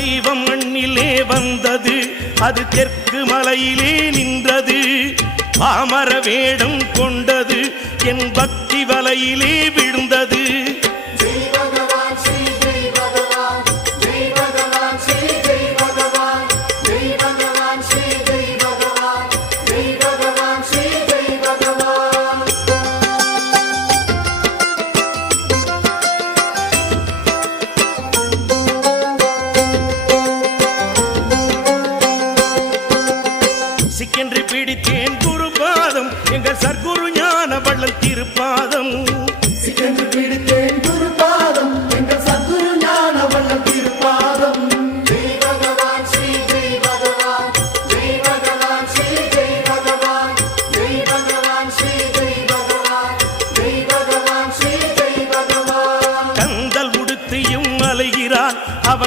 தெய்வம் மண்ணிலே வந்தது. அது தெற்கு மலையிலே நின்றது. பாமர வேடம் கொண்டது. என் பக்தி வலையிலே பிடித்தேன் குறும்பாதம் எங்கள் சர்க்கு